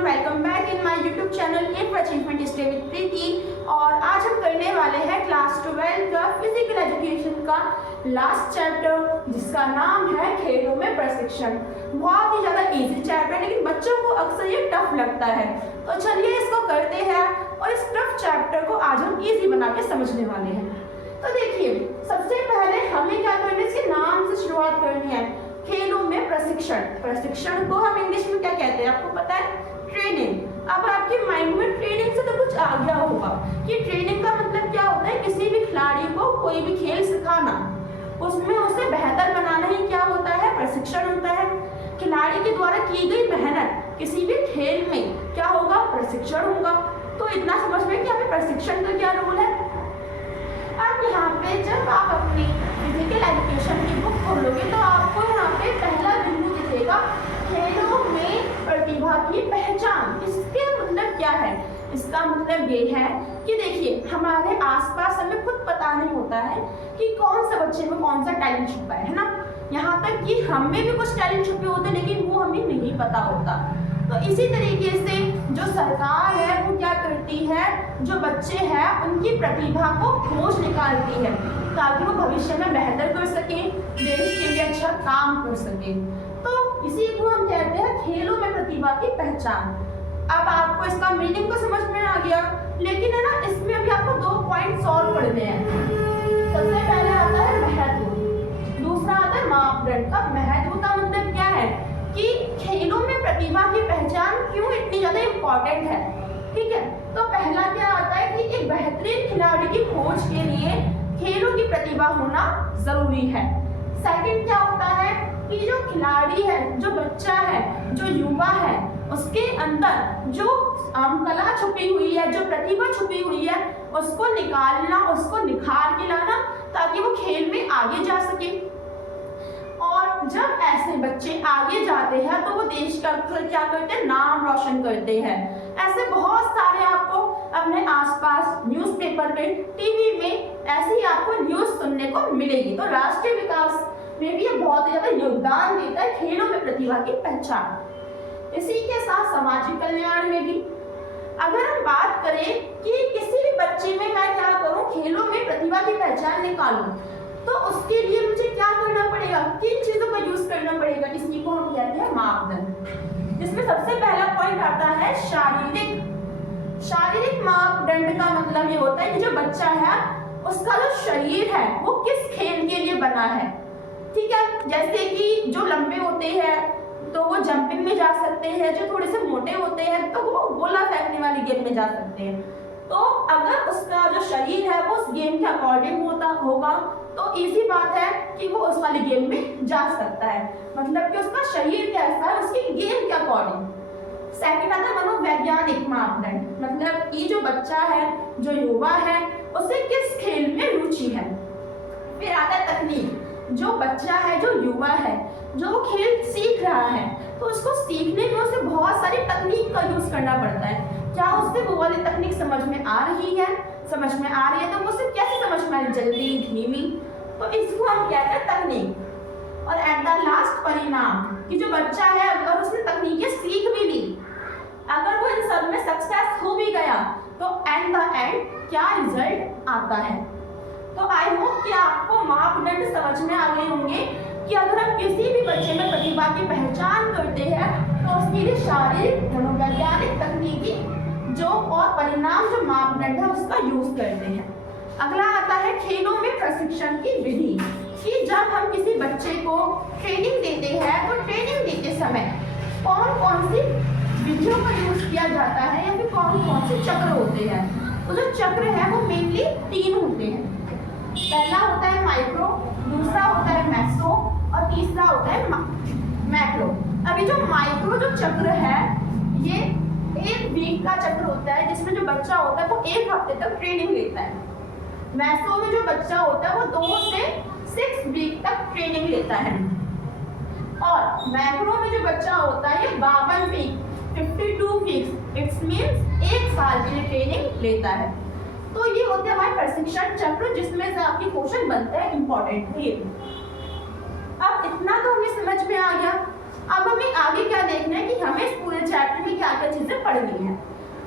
Everyone, welcome back in my YouTube channel M achievement stay with Preeti. और आज हम करने वाले हैं क्लास 12 का फिजिकल एजुकेशन का लास्ट चैप्टर, जिसका नाम है खेलों में प्रशिक्षण। बहुत ही ज़्यादा इजी चैप्टर है, लेकिन बच्चों को अक्सर ये टफ लगता है। तो चलिए इसको करते हैं और इस टफ चैप्टर को आज हम इजी बना के समझने वाले हैं। तो देखिए, सबसे पहले हमें क्या करना है, इसके नाम से शुरुआत करनी है। खेलों में प्रशिक्षण, प्रशिक्षण को हम इंग्लिश में क्या कहते हैं आपको पता है? ट्रेनिंग। अब आपके माइंड में ट्रेनिंग से तो कुछ आ गया होगा कि ट्रेनिंग का मतलब क्या होता है। किसी भी खिलाड़ी को कोई भी खेल सिखाना, उसमें उसे बेहतर बनाना ही क्या होता है? प्रशिक्षण होता है। खिलाड़ी के द्वारा की गई मेहनत किसी भी खेल में क्या होगा? प्रशिक्षण होगा। तो इतना समझ में कि हमें प्रशिक्षण का क्या रोल है। अब यहाँ पे जब आप अपनी फिजिकल एजुकेशन की बुक खोलोगे तो आपको यहाँ पे पहला बिंदु दिखेगा, खेलों में प्रतिभा की पहचान। इसके मतलब क्या है? इसका मतलब ये है कि देखिए, हमारे आसपास हमें खुद पता नहीं होता है कि कौन सा बच्चे में कौन सा टैलेंट छुपा है ना। यहाँ तक कि हम में भी कुछ टैलेंट छुपे होते हैं, लेकिन वो हमें नहीं पता होता। तो इसी तरीके से जो सरकार है वो क्या करती है, जो बच्चे हैं उनकी प्रतिभा को खोज निकालती है ताकि वो भविष्य में बेहतर कर सके, देश के लिए अच्छा काम कर सके। तो इसी को हम कहते हैं खेलों में प्रतिभा की पहचान। अब आपको इसका मीनिंग तो समझ में आ गया, लेकिन है ना, इसमें अभी आपको 2 पॉइंट्स और पढ़ने हैं। सबसे पहले आता है महत्व, दूसरा आता है मापदंड। का महत्व का मतलब क्या है कि खेलों में प्रतिभा की पहचान क्यों इतनी ज्यादा इम्पोर्टेंट है। ठीक है, तो पहला क्या आता है कि एक बेहतरीन खिलाड़ी की खोज के लिए खेलों की प्रतिभा होना जरूरी है। सेकंड क्या होता है कि जो खिलाड़ी है, जो बच्चा है, जो युवा है, उसके अंदर जो कला छुपी हुई है, जो प्रतिभा छुपी हुई है, उसको निकालना, उसको निखार के लाना ताकि वो खेल में आगे जा सके। और जब ऐसे बच्चे आगे जाते हैं तो वो देश का क्या करते हैं? नाम रोशन करते हैं। ऐसे बहुत सारे आपको अपने आसपास न्यूज़पेपर पे, टीवी में ऐसे ही आपको न्यूज़ सुनने को मिलेगी। तो राष्ट्रीय विकास में भी ये बहुत ज़्यादा योगदान देता है खेलों में प्रतिभा की पहचान। इसी के साथ सामाजिक कल्याण में भी अगर हम बात करें कि किसी भी बच्चे में मैं क्या करूँ, खेलों में प्रतिभा की पहचान निकालूं, तो उसके लिए मुझे क्या करना पड़ेगा, किन चीजों का यूज करना पड़ेगा? इसी को हम कहते हैं मापदंड। इसमें सबसे पहला पॉइंट आता है शारीरिक। शारीरिक मापदंड का मतलब ये होता है कि जो बच्चा है उसका जो शरीर है वो किस खेल के लिए बना है। ठीक है, जैसे कि जो लंबे होते हैं तो वो जंपिंग में जा सकते हैं, जो थोड़े से मोटे होते हैं तो वो गोला फेंकने वाली गेम में जा सकते हैं। तो अगर उसका जो शरीर है वो उस गेम के अकॉर्डिंग होगा तो इजी बात है कि वो उस वाली गेम में जा सकता है। मतलब कि उसका शरीर कैसा है, उसकी गेम के अकॉर्डिंग। सेकंड आता है मनोवैज्ञानिक मापदंड, मतलब कि जो बच्चा है, जो युवा है, उसे किस खेल में रुचि है। फिर आता है तकनीक, जो बच्चा है, जो युवा है, जो खेल सीख रहा है, तो उसको सीखने में उसे बहुत सारी तकनीक का यूज करना पड़ता है। क्या उससे वो वाली तकनीक समझ में आ रही है? समझ में आ रही है तो उसे कैसे समझ में आ रही है, जल्दी, धीमी, तो इसको हम कहते हैं तकनीक। और एट द लास्ट परिणाम, कि जो बच्चा है अगर उसने तकनीकें सीख भी ली, अगर वो इन सब में सक्सेस हो भी गया, तो एट द एंड क्या रिजल्ट आता है। तो आई होप कि आपको मापदंड समझ में आ गए होंगे कि अगर हम किसी भी बच्चे में प्रतिभा की पहचान करते हैं तो उसके लिए शारीरिक, मनोवैज्ञानिक, तकनीकी जो और परिणाम जो मापदंड है उसका यूज करते हैं। अगला आता है खेलों में प्रशिक्षण की विधि, कि जब हम किसी बच्चे को ट्रेनिंग देते हैं तो ट्रेनिंग देते समय कौन कौन सी विधियों का यूज किया जाता है या फिर कौन कौन से चक्र होते हैं। तो जो चक्र है वो मेनली 3 होते हैं। पहला होता है माइक्रो, दूसरा होता है मैसो और तीसरा होता है मैक्रो। अभी जो माइक्रो जो चक्र है ये 1 वीक का चक्र होता है, जिसमें जो बच्चा होता है वो 1 हफ्ते तक ट्रेनिंग लेता है। मैसो में जो बच्चा होता है वो 2 से 6 वीक तक ट्रेनिंग लेता है। और मैक्रो में जो बच्चा होता है ये 52 वीक, 52 वीक्स, इट्स मींस 1 साल के लिए ट्रेनिंग लेता है। तो ये होते हैं हमारे प्रशिक्षण चक्र, जिसमें से आपके क्वेश्चन बनते हैं इंपॉर्टेंट है। अब इतना तो हमें समझ में आ गया। अब हमें आगे क्या देखना है कि हमें इस पूरे चैप्टर में क्या क्या चीजें पढ़नी है।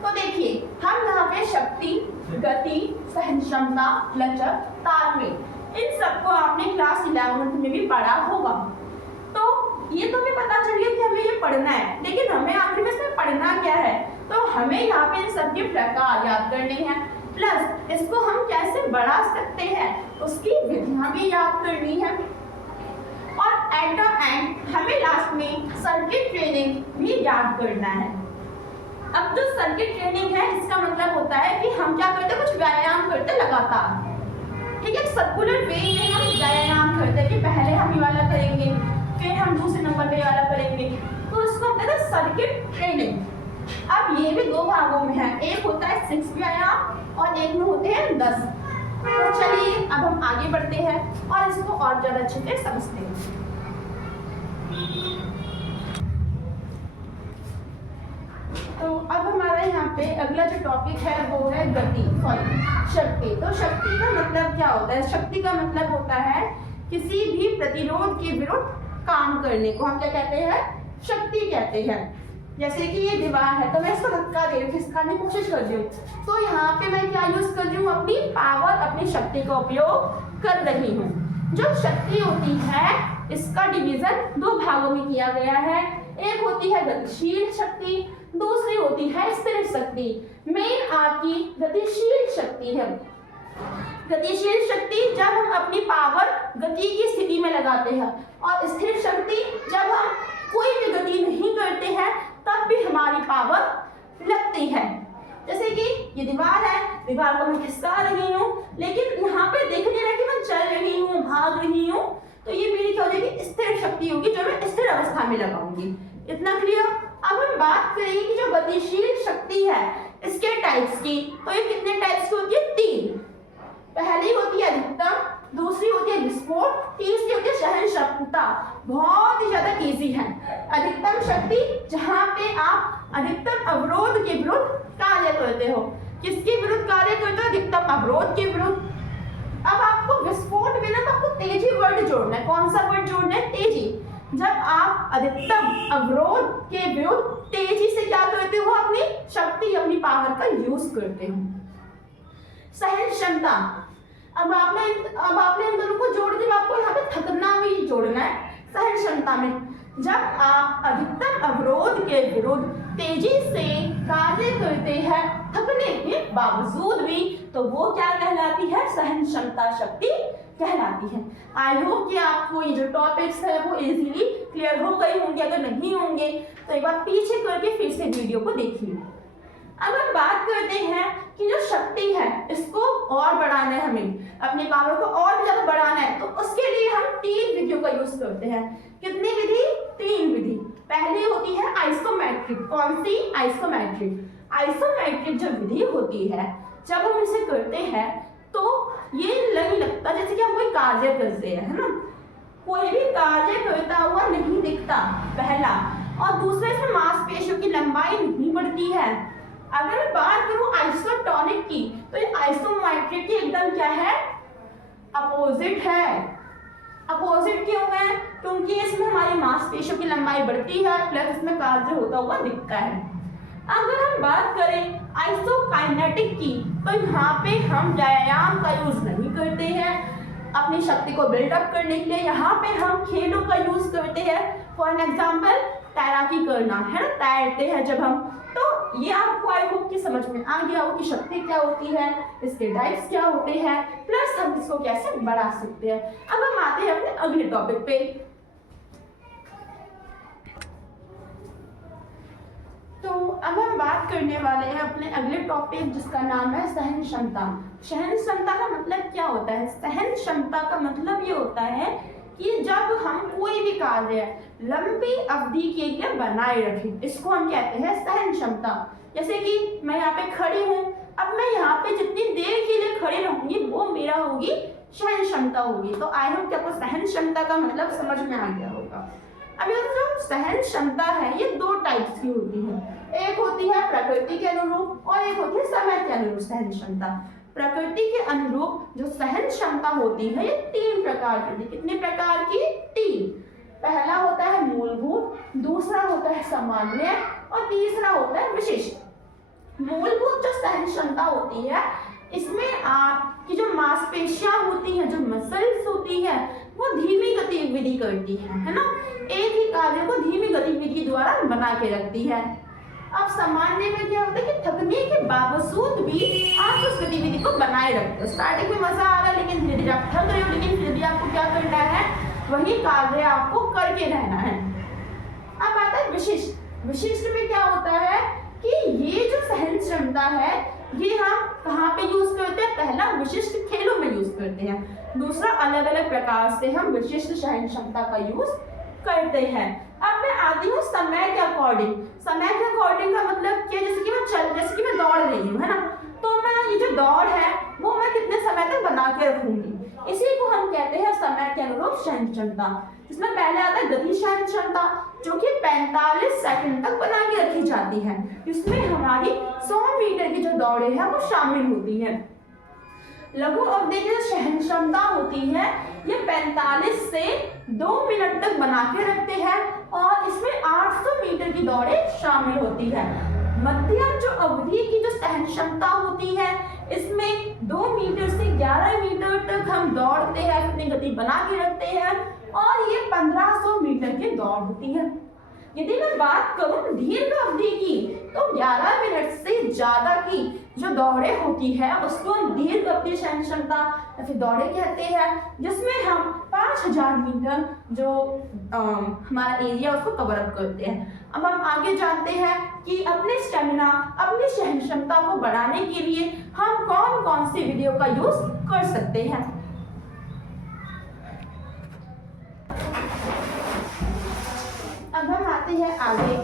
तो देखिए हम यहाँ पे शक्ति, गति, सहन क्षमता, लचक, तालमेल, इन सबको आपने क्लास 11th में भी पढ़ा होगा। तो ये तो हमें पता चल गया कि हमें ये पढ़ना है, लेकिन हमें आखिर में इसमें पढ़ना क्या है। तो हमें यहाँ पे इन सबके प्रकार याद करने हैं, प्लस इसको हम कैसे बढ़ा सकते हैं उसकी विधियां भी याद करनी है, और एट द एंड हमें लास्ट में सर्किट ट्रेनिंग भी याद करना है। अब जो सर्किट ट्रेनिंग है इसका मतलब होता है कि हम क्या करते हैं, कुछ व्यायाम करते लगातार, ठीक है। सर्कुलर वे में हम व्यायाम करते हैं कि पहले हम ये वाला करेंगे, फिर हम दूसरे नंबर पे ये वाला करेंगे, तो इसको हम कहते हैं सर्किट ट्रेनिंग। अब ये भी दो भागों में है, एक होता है 6 व्यायाम और एक में होते हैं 10। तो चलिए अब हम आगे बढ़ते हैं और इसको और ज्यादा अच्छे से समझते हैं। तो अब हमारा यहाँ पे अगला जो टॉपिक है वो है शक्ति। तो शक्ति का मतलब क्या होता है? शक्ति का मतलब होता है किसी भी प्रतिरोध के विरुद्ध काम करने को हम क्या कहते हैं? शक्ति कहते हैं। जैसे कि ये दीवार है तो मैं इसको धक्का दे रही हूँ, खिसकाने की कोशिश कर रही हूँ, तो यहाँ पे मैं क्या यूज कर रही हूँ? अपनी पावर, अपनी शक्ति का उपयोग कर रही हूँ। जो शक्ति होती है इसका डिवीजन दो भागों में किया गया है, एक होती है गतिशील शक्ति, दूसरी होती है स्थिर शक्ति। मेन आपकी गतिशील शक्ति है। गतिशील शक्ति जब हम अपनी पावर गति की स्थिति में लगाते हैं, और स्थिर शक्ति जब हम कोई भी गति नहीं करते हैं तब भी हमारी पावर लगती है। जैसे कि ये दीवार है, दीवार को मैं खिसका रही हूँ, लेकिन यहाँ पे देख नहीं रहा कि मैं चल रही हूँ, भाग रही हूँ, तो ये मेरी क्या हो जाएगी? स्थिर शक्ति होगी जो मैं स्थिर अवस्था में लगाऊंगी। इतना क्लियर? अब हम बात करेंगे कि जो गतिशील शक्ति है इसके टाइप्स की, तो ये कितने टाइप्स की होती है? 3। पहली होती है अधिकतम, दूसरी होती है विस्फोट, तीसरी होती है सहन क्षमता। बहुत ही ज्यादा इजी है। अधिकतम शक्ति जहाँ पे आप अधिकतम अवरोध के विरुद्ध कार्य करते हो। किसके विरुद्ध कार्य करते हो? अधिकतम अवरोध के विरुद्ध। अब आपको विस्फोट में ना तो आपको तेजी वर्ड जोड़ना है। कौन सा वर्ड जोड़ना है? तेजी। जब आप अधिकतम अवरोध के विरुद्ध तेजी से क्या करते हो? अपनी शक्ति, अपनी पावर का यूज करते हो। सहन क्षमता, अब आपने इन दोनों को जोड़ दिया, आपको यहाँ पे थकना भी जोड़ना है। सहन क्षमता में जब आप अधिकतम अवरोध के विरुद्ध तेजी से कार्य करते हैं थकने के बावजूद भी, तो वो क्या कहलाती है? सहन क्षमता शक्ति कहलाती है। आई होप कि आपको ये जो टॉपिक्स है वो इजीली क्लियर हो गए होंगे। अगर नहीं होंगे तो एक बार पीछे करके फिर से वीडियो को देखिए। अब हम बात करते हैं कि जो शक्ति है इसको और बढ़ाना है, हमें अपनी पावर को और भी ज्यादा बढ़ाना है, तो उसके लिए हम 3 विधियों का यूज करते हैं। कितनी विधि? 3 विधि। पहली होती है आइसोमेट्रिक। कौन सी? आइसोमेट्रिक। आइसोमेट्रिक जो विधि होती है, जब हम इसे करते हैं तो ये नहीं लगता जैसे कि हम कोई कार्य कर रहे हैं, है ना? कोई भी कार्य करता हुआ नहीं दिखता, पहला। और दूसरा, इसमें मांसपेशियों की लंबाई नहीं बढ़ती है। अगर मैं बात करूं आइसोटोनिक की, तो ये आइसोमेट्रिक की एकदम क्या है? अपोजिट है। अपोजिट क्यों है? क्योंकि इसमें हमारी मांसपेशियों की लंबाई बढ़ती है, प्लस इसमें कार्य होता हुआ दिखता है। अगर हम बात करें आइसोकाइनेटिक की, तो यहाँ पे हम व्यायाम का यूज नहीं करते हैं अपनी शक्ति को बिल्डअप करने के लिए। यहाँ पे हम खेलों का यूज करते हैं। फॉर एग्जाम्पल तैराकी करना, है ना? तैरते हैं जब हम, तो ये आपको आई होप कि समझ में आ गया हो कि शक्ति क्या होती है, इसके टाइप्स क्या होते हैं, प्लस हम इसको कैसे बढ़ा सकते हैं। अब हम आते हैं अपने अगले टॉपिक पे। तो अब हम बात करने वाले हैं अपने अगले टॉपिक जिसका नाम है सहन क्षमता। सहन क्षमता का मतलब क्या होता है? सहन क्षमता का मतलब ये होता है कि जब हम कोई भी कार्य लंबी अवधि के लिए बनाए रखें, इसको हम कहते हैं सहन क्षमता। जैसे कि मैं यहाँ पे खड़ी हूँ, अब मैं यहाँ पे जितनी देर के लिए खड़ी रहूंगी वो मेरा होगी सहन क्षमता होगी। तो आई होप कि आपको सहन क्षमता का मतलब समझ में आ गया होगा। अब ये जो सहन क्षमता है ये 2 टाइप्स की होती है। एक होती है प्रकृति के अनुरूप और एक होती है समय के अनुरूप सहन क्षमता। प्रकृति के अनुरूप जो सहन क्षमता होती है ये 3 प्रकार की होती है। कितने प्रकार की? 3। पहला होता है मूलभूत, दूसरा होता है सामान्य और तीसरा होता है विशिष्ट। मूलभूत जो सहन क्षमता होती है इसमें आपकी जो मांसपेशियां होती हैं, जो मसल्स होती है, वो धीमी गतिविधि करती है ना, एक ही कार्य को धीमी गतिविधि द्वारा बना के रखती है। अब सामान्य में क्या होता है कि थकने के बावजूद भी आप उस गतिविधि को बनाए रखते हो। स्टार्टिंग में मजा आ रहा है लेकिन धीरे धीरे आप थक रहे हो, लेकिन फिर भी आपको क्या करना है, वही कार्य आपको करके रहना है। अब आता है विशिष्ट। विशिष्ट में क्या होता है कि ये जो सहन क्षमता है ये हम कहाँ पे यूज करते हैं, पहला विशिष्ट खेलों में यूज करते हैं, दूसरा अलग अलग प्रकार से हम विशिष्ट सहन क्षमता का यूज करते हैं। अब मैं आती हूँ समय के अकॉर्डिंग। समय के अकॉर्डिंग का मतलब क्या, जैसे कि मैं दौड़ रही हूँ है ना, तो मैं ये जो दौड़ है वो मैं कितने समय तक बना के रखूंगी, इसी को हम कहते हैं समय के अनुरूप सहन क्षमता। इसमें पहले आता है गति सहन क्षमता जो कि 45 सेकंड तक बना के रखी जाती है। इसमें हमारी 100 मीटर की जो दौड़े हैं वो शामिल होती है। लघु अवधि की जो सहन क्षमता होती है ये 45 से 2 मिनट तक बना के रखते हैं और इसमें 800 मीटर की दौड़े शामिल होती है। मध्यम जो अवधि की जो सहन क्षमता होती है इसमें 2 मीटर से 11 मीटर तक हम दौड़ते हैं, अपनी गति बना के रखते हैं और ये 1500 मीटर की दौड़ होती है। यदि मैं बात करूं दीर्घ अवधि की तो 11 मिनट से ज्यादा की जो दौड़े होती है उसको दीर्घ अवधि सहन क्षमता या फिर दौड़े कहते हैं, जिसमें हम 5000 मीटर जो हमारा एरिया उसको कवर अप करते हैं। अब हम आगे जानते हैं कि अपने स्टेमिना, अपनी सहन क्षमता को बढ़ाने के लिए हम कौन कौन सी विधियों का यूज कर सकते हैं। अब हम आते हैं आगे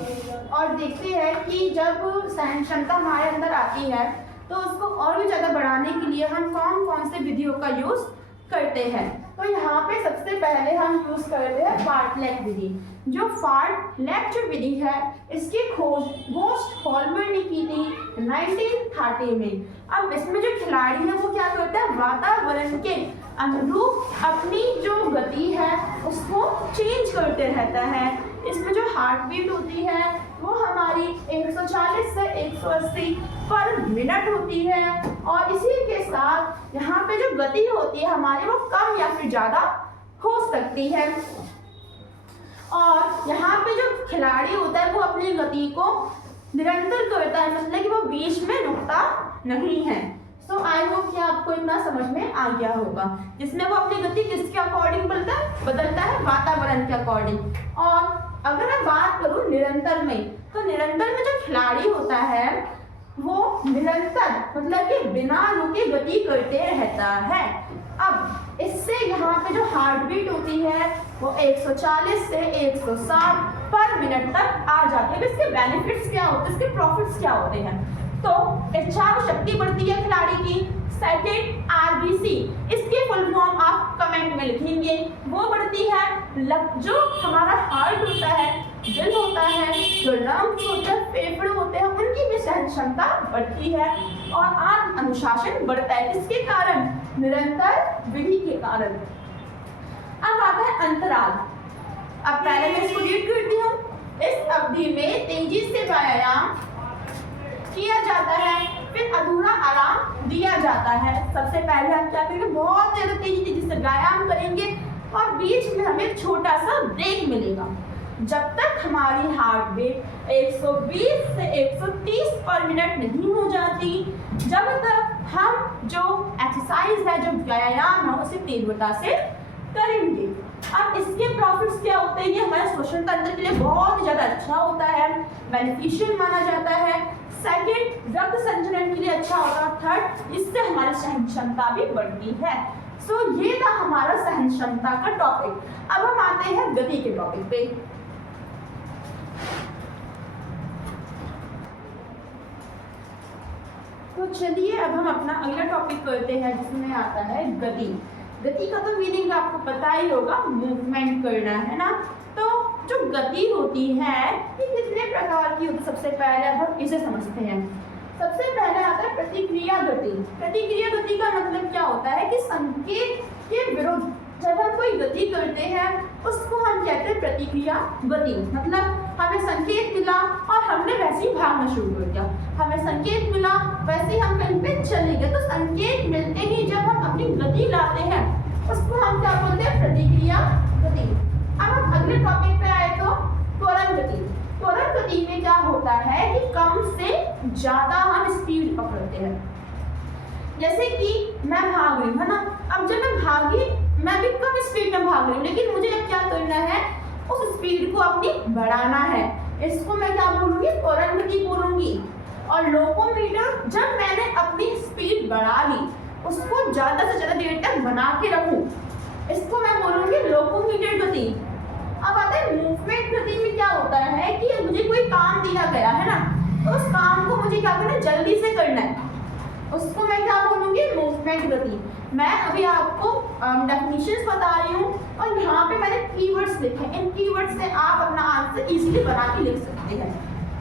और देखते हैं कि जब सहन क्षमता हमारे अंदर आती है तो उसको और भी ज़्यादा बढ़ाने के लिए हम कौन कौन से विधियों का यूज़ करते हैं। तो यहाँ पे सबसे पहले हम यूज़ करते हैं फार्टलेग विधि। जो फार्टलेग जो विधि है इसकी खोज गोस्ट हॉलमर ने की थी 1930 में। अब इसमें जो खिलाड़ी है वो क्या करता है, वातावरण के अनुरूप अपनी जो गति है उसको चेंज करते रहता है। इसमें जो हार्ट बीट होती है वो हमारी 140 से 180 पर मिनट होती है और इसी के साथ यहाँ पे जो गति होती है हमारी वो कम या फिर ज़्यादा हो सकती है। और यहाँ पे जो खिलाड़ी होता है वो अपनी गति को निरंतर करता है, मतलब कि वो बीच में रुकता नहीं है। सो आई होप कि आपको इतना समझ में आ गया होगा, जिसमें वो अपनी गति किसके अकॉर्डिंग बदलता है, वातावरण के अकॉर्डिंग। और अगर मैं बात करूं निरंतर में, तो निरंतर में जो खिलाड़ी होता है वो निरंतर मतलब कि बिना रुके गति करते रहता है। अब इससे यहाँ पे जो हार्ट बीट होती है वो 140 से 160 पर मिनट तक आ जाती है। इसके बेनिफिट्स क्या होते हैं, इसके प्रॉफिट्स क्या होते हैं, तो इच्छा शक्ति बढ़ती है खिलाड़ी की। सेकंड आरबीसी, इसके फुल फॉर्म आप कमेंट में लिखेंगे, वो बढ़ती है। जो हमारा हार्ट होता है, दिल होता है, जो लंग्स होते हैं, फेफड़े होते हैं, उनकी भी सहन क्षमता बढ़ती है और आत्म अनुशासन बढ़ता है। किसके कारण, निरंतर विधि के कारण। अब आता है अंतराल। अब पहले मैं इसको रीड करती हूँ। इस अवधि में तेजी से व्यायाम किया जाता है, फिर अधूरा आराम दिया जाता है। सबसे पहले हम क्या करेंगे, बहुत ज्यादा तेजी से व्यायाम करेंगे और बीच में हमें छोटा सा ब्रेक मिलेगा। जब तक हमारी हार्ट बीट 120 से 130 पर मिनट नहीं हो जाती, जब तक हम जो एक्सरसाइज है, जो व्यायाम है, उसे तीव्रता से करेंगे। अब इसके प्रॉफिट्स क्या होते हैं, ये हमारे श्वसन तंत्र के लिए बहुत ही ज़्यादा अच्छा होता है, बेनिफिशियल माना जाता है। सेकंड, रक्त संचलन के लिए अच्छा होता है। थर्ड, इससे हमारी सहन क्षमता भी बढ़ती है। सो ये था हमारा सहन क्षमता का टॉपिक। अब हम आते हैं गति के टॉपिक पे। तो चलिए अब हम अपना अगला टॉपिक करते हैं, जिसमें आता है गति। गति का तो मीनिंग आपको पता ही होगा, मूवमेंट करना, है ना। तो जो गति होती है ये कितने प्रकार की होती है, सबसे पहले अब हम इसे समझते हैं। सबसे पहले आता है प्रतिक्रिया गति। प्रतिक्रिया गति का मतलब क्या होता है कि संकेत के विरुद्ध जब हम कोई गति करते हैं उसको हम कहते हैं प्रतिक्रिया गति। मतलब हमें संकेत संकेत मिला और हमने वैसे ही भागना शुरू कर दिया। हमें संकेत मिला, वैसे ही हम कहीं पे चले गए। तो संकेत मिलते ही जब हम अपनी गति लाते हैं उसको हम क्या बोलते हैं? प्रतिक्रिया गति। अब हम अगले टॉपिक पे आए तो त्वरण गति। त्वरण गति में क्या होता है कि कम से ज्यादा हम स्पीड पकड़ते हैं। जैसे कि मैं भाग रही हूँ, है ना। अब जब मैं भागी, मैं भी कम स्पीड में भाग रही हूँ, लेकिन मुझे अब क्या करना है? उस स्पीड को अपनी बढ़ाना है। इसको मैं क्या बोलूंगी? त्वरण गति बोलूंगी। और लोकोमीटर, जब मैंने अपनी स्पीड बढ़ा ली, उसको ज्यादा से ज्यादा देर तक बना के रखूं, इसको मैं बोलूंगी लोकोमीटर गति। अब आता है मूवमेंट गति में क्या होता है कि मुझे कोई काम दिया गया है ना, तो उस काम को मुझे क्या करना है? जल्दी से करना है, उसको मैं क्या बोलूंगी? मूवमेंट गति। मैं अभी आपको डेफिनेशंस बता रही हूँ और यहाँ पे मैंने कीवर्ड्स लिखे हैं। इन कीवर्ड्स से आप अपना आंसर इजीली बना के लिख सकते हैं।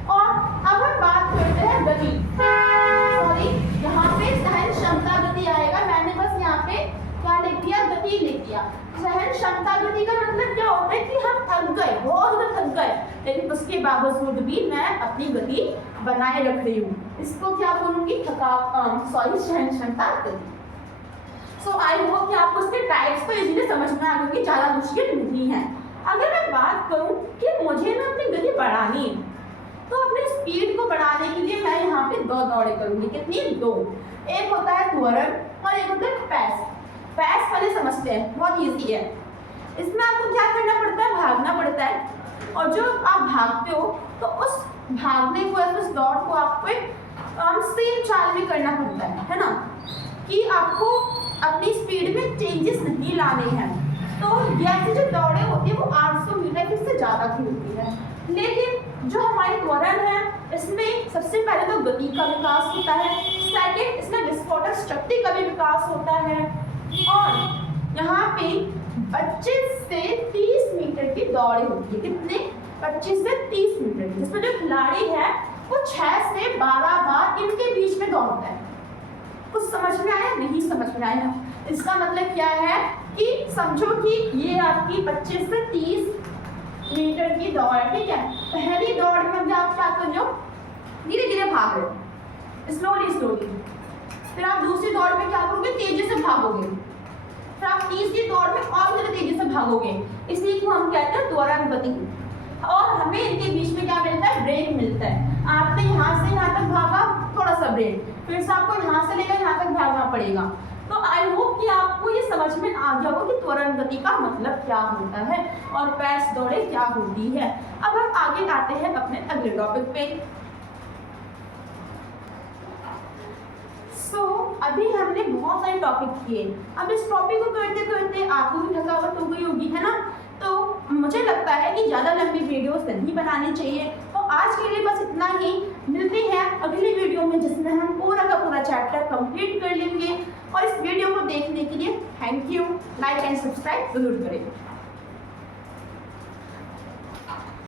और अब हम बात करते हैं गति। सॉरी, यहाँ पे सहन क्षमता गति आएगा। मैंने बस यहाँ पे क्या लिख दिया? गति लिख दिया। सहन क्षमता गति का मतलब क्या होता है कि हम थक गए, बहुत ज्यादा थक गए, लेकिन उसके बावजूद भी मैं अपनी गति बनाए रख रही हूँ, इसको क्या बोलूंगी? सहन क्षमता गति। सो आई होप कि आपको उसके टाइप्स तो इजीली समझ में आ गई, ज्यादा मुश्किल नहीं है। अगर मैं बात करूं कि मुझे ना अपनी गति बढ़ानी है, तो अपनी स्पीड को बढ़ाने के लिए मैं यहाँ पे दो दौड़े करूंगी। कितनी? 2। एक होता है त्वरण और एक होता है पैस। पैस पहले समझते हैं, बहुत ईजी है। इसमें आपको क्या करना पड़ता है? भागना पड़ता है। और जो आप भागते हो तो उस भागने को, उस दौड़ को आपको एक सेम चाल में करना पड़ता है ना, कि आपको अपनी स्पीड में चेंजेस नहीं लाने हैं। तो जैसे जो दौड़े होती है वो 800 मीटर से ज़्यादा की होती है, लेकिन जो हमारी त्वरण है इसमें सबसे पहले तो गति का विकास होता है, सेकंड इसमें विस्फोटक शक्ति का भी विकास होता है, और यहाँ पे 25 से 30 मीटर की दौड़ होती है। कितने? 25 से 30 मीटर, जिसमें जो खिलाड़ी है वो 6 से 12 बार इनके बीच में दौड़ता है। कुछ समझ में आया? नहीं समझ में आया? इसका मतलब क्या है कि समझो कि ये आपकी 25 से 30 मीटर की दौड़ है, ठीक है। पहली दौड़ में आप क्या कर रहे हो? धीरे धीरे भाग रहे हो, स्लोली स्लोली। फिर आप दूसरी दौड़ में क्या करोगे? तेजी से भागोगे। फिर आप तीसरी दौड़ में और ज्यादा तेजी से भागोगे। इसी को हम कहते हैं त्वरण गति। और हमें इनके बीच में क्या मिलता है? ब्रेक मिलता है। आपने यहाँ से यहाँ तक भागा, थोड़ा सा ब्रेक, फिर से आपको यहाँ से लेकर यहाँ तक भागना पड़ेगा। तो आई होप कि आपको ये समझ में आ गया हो कि त्वरण गति का मतलब क्या होता है और पैस दौड़े क्या होती है। अब हम आगे आते हैं अपने अगले टॉपिक पे। अभी हमने बहुत सारे टॉपिक किए। अब इस टॉपिक को करते करते आपको भी थकावट हो गई होगी, है ना। तो मुझे लगता है कि ज़्यादा लंबी वीडियोस नहीं बनानी चाहिए। तो आज के लिए बस इतना ही। मिलते हैं अगली वीडियो में, जिसमें हम पूरा का पूरा चैप्टर कंप्लीट कर लेंगे। और इस वीडियो को देखने के लिए thank you. Like and subscribe जरूर करें।